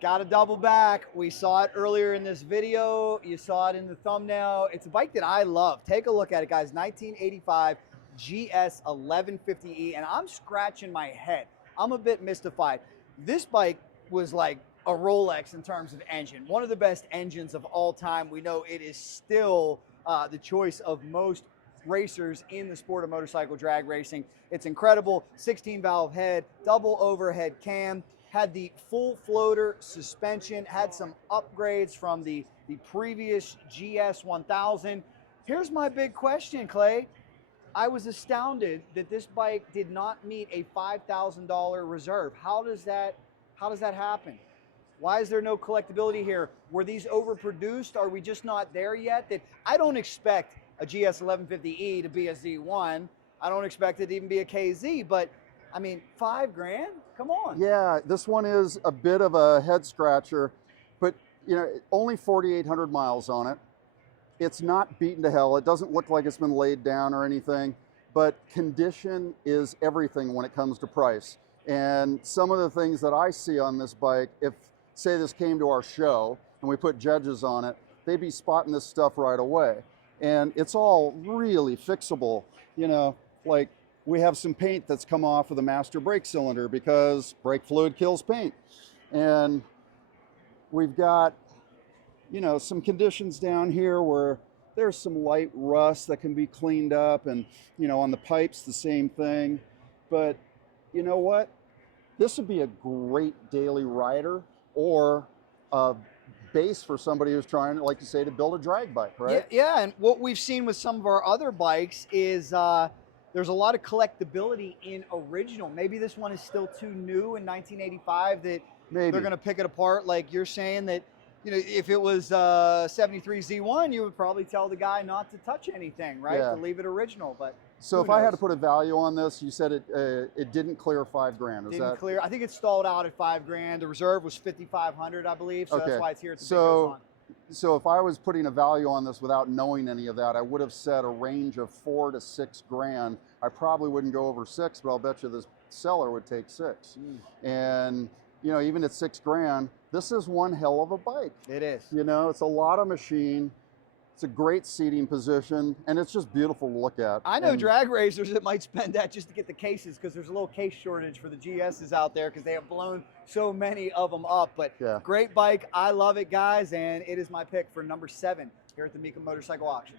Got to double back. We saw it earlier in this video. You saw it in the thumbnail. It's a bike that I love. Take a look at it, guys. 1985 GS 1150E, and I'm scratching my head. I'm a bit mystified. This bike was like a Rolex in terms of engine. One of the best engines of all time. We know it is still the choice of most racers in the sport of motorcycle drag racing. It's incredible. 16 valve head, double overhead cam, had the full floater suspension, had some upgrades from the previous GS 1000. Here's my big question, Clay. I was astounded that this bike did not meet a $5,000 reserve. How does that happen? Why is there no collectability here? Were these overproduced? Are we just not there yet? That I don't expect a GS 1150E to be a Z1. I don't expect it to even be a KZ, but I mean, $5 grand? Come on. Yeah, this one is a bit of a head scratcher, but you know, only 4,800 miles on it. It's not beaten to hell. It doesn't look like it's been laid down or anything, but condition is everything when it comes to price. And some of the things that I see on this bike, if say this came to our show and we put judges on it, they'd be spotting this stuff right away. And it's all really fixable, you know, like we have some paint that's come off of the master brake cylinder because brake fluid kills paint. And we've got, you know, some conditions down here where there's some light rust that can be cleaned up, and, you know, on the pipes, the same thing. But you know what? This would be a great daily rider or a base for somebody who's trying, like you say, to build a drag bike, right? Yeah, and what we've seen with some of our other bikes is there's a lot of collectability in original. Maybe this one is still too new in 1985 that they're going to pick it apart. Like you're saying that, you know, if it was 73 Z1, you would probably tell the guy not to touch anything, right? Yeah. To leave it original. But so if I had to put a value on this, you said it didn't clear $5 grand. Is didn't that clear? I think it stalled out at $5 grand. The reserve was 5,500, I believe. So okay. that's why it's here at the Big Goes On. So if I was putting a value on this without knowing any of that, I would have set a range of $4 to $6 grand. I probably wouldn't go over 6, but I'll bet you this seller would take 6. And you know, even at $6 grand, this is one hell of a bike. It is. You know, it's a lot of machine. It's a great seating position, and it's just beautiful to look at. I know drag racers that might spend that just to get the cases, because there's a little case shortage for the GSs out there because they have blown so many of them up. But yeah, great bike. I love it, guys, and it is my pick for number 7 here at the Mika Motorcycle Auction.